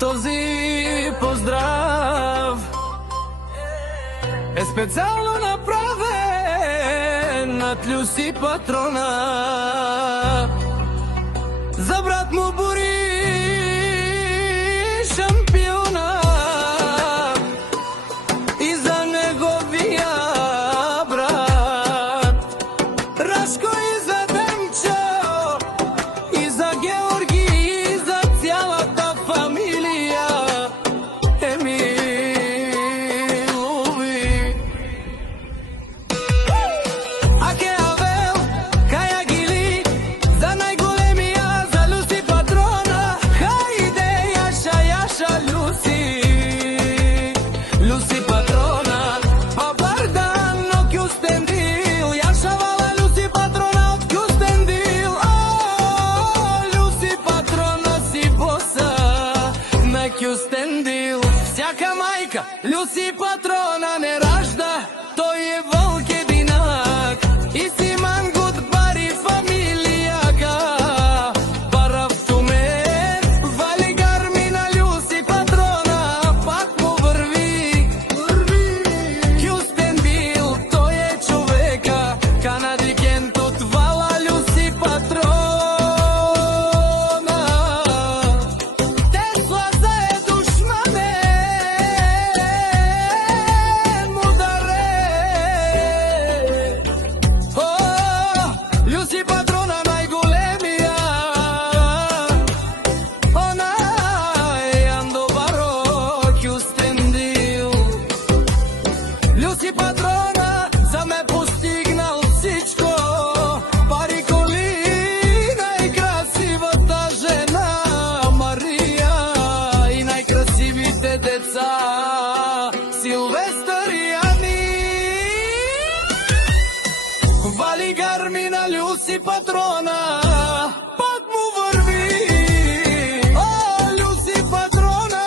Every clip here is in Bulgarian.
Този поздрав е специално направен от Люси Патрона за брат му Бори, шампиона, и за неговия брат Рашко, и за Демчо, и за Георги, и за цялата фамилия Емилови. Аке Авел, Кая Гили, за най-големия, за Люси Патрона. Хайде, Яша, Яша, Люси, Люси Патрона. Папардан от Кюстендил, Яша вала Люси Патрона от Кюстендил. О, Люси Патрона си боса на Кюстендил. Всяка майка Люси Патрона не ражда, той е вълк единак и си мангут бари фамилияка. Паравтумен, вали гармина Люси Патрона, пак му върви. Кюстендил, той е човека, канадикент от вала Люси Патрона. Тесла за е душманен ударен. О, Люси Патрона най-големия, она е Андобаро, Кюстендил. Люси Патрона съм е постигнал всичко, пари, коли, най-красивата жена Мария и най-красивите деца Силвестър и Ани. Вали гармина Люси Патрона, пак му върви. О, Люси Патрона,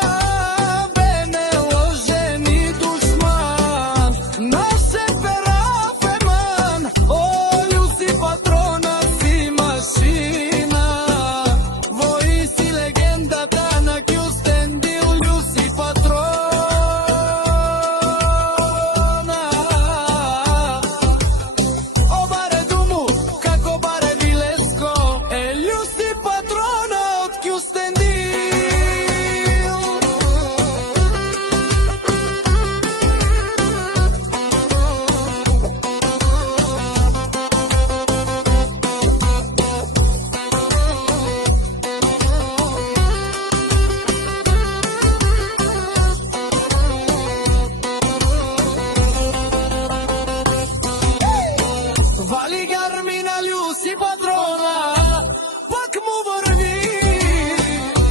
бе неложен и душман, наше пера феман. О, Люси Патрона си машина, вои си легендата на Кюстендил, Люси Патрона. О, баре думу, како баре Вилеско, е Люси Патрона от Кюстендил. Вали гармина Люси Патрона, пак му върви.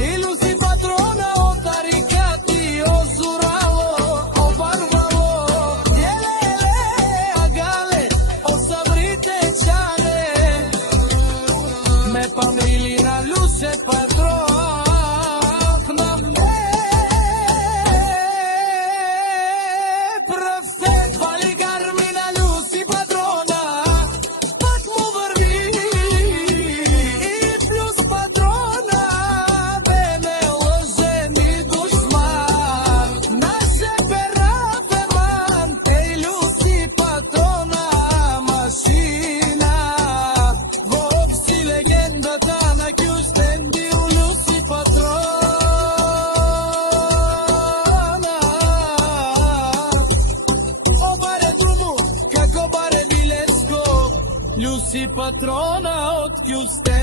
И Люси Патрона от Арикати, Озурало, Обарвало, Елеле, Агале, Осабрите Чане, ме памили на Люси Патрона, ме правте. Вали гармина Люси Патрона, пак му върви. И плюс Патрона, бе неложен и душман, наше пера феман. Ей, Люси Патрона, машина, вов си легендата на Кюстендил, Люси Патрона. О, баре Друму, како баре Вилеско, Люси Патрона от Кюстендил.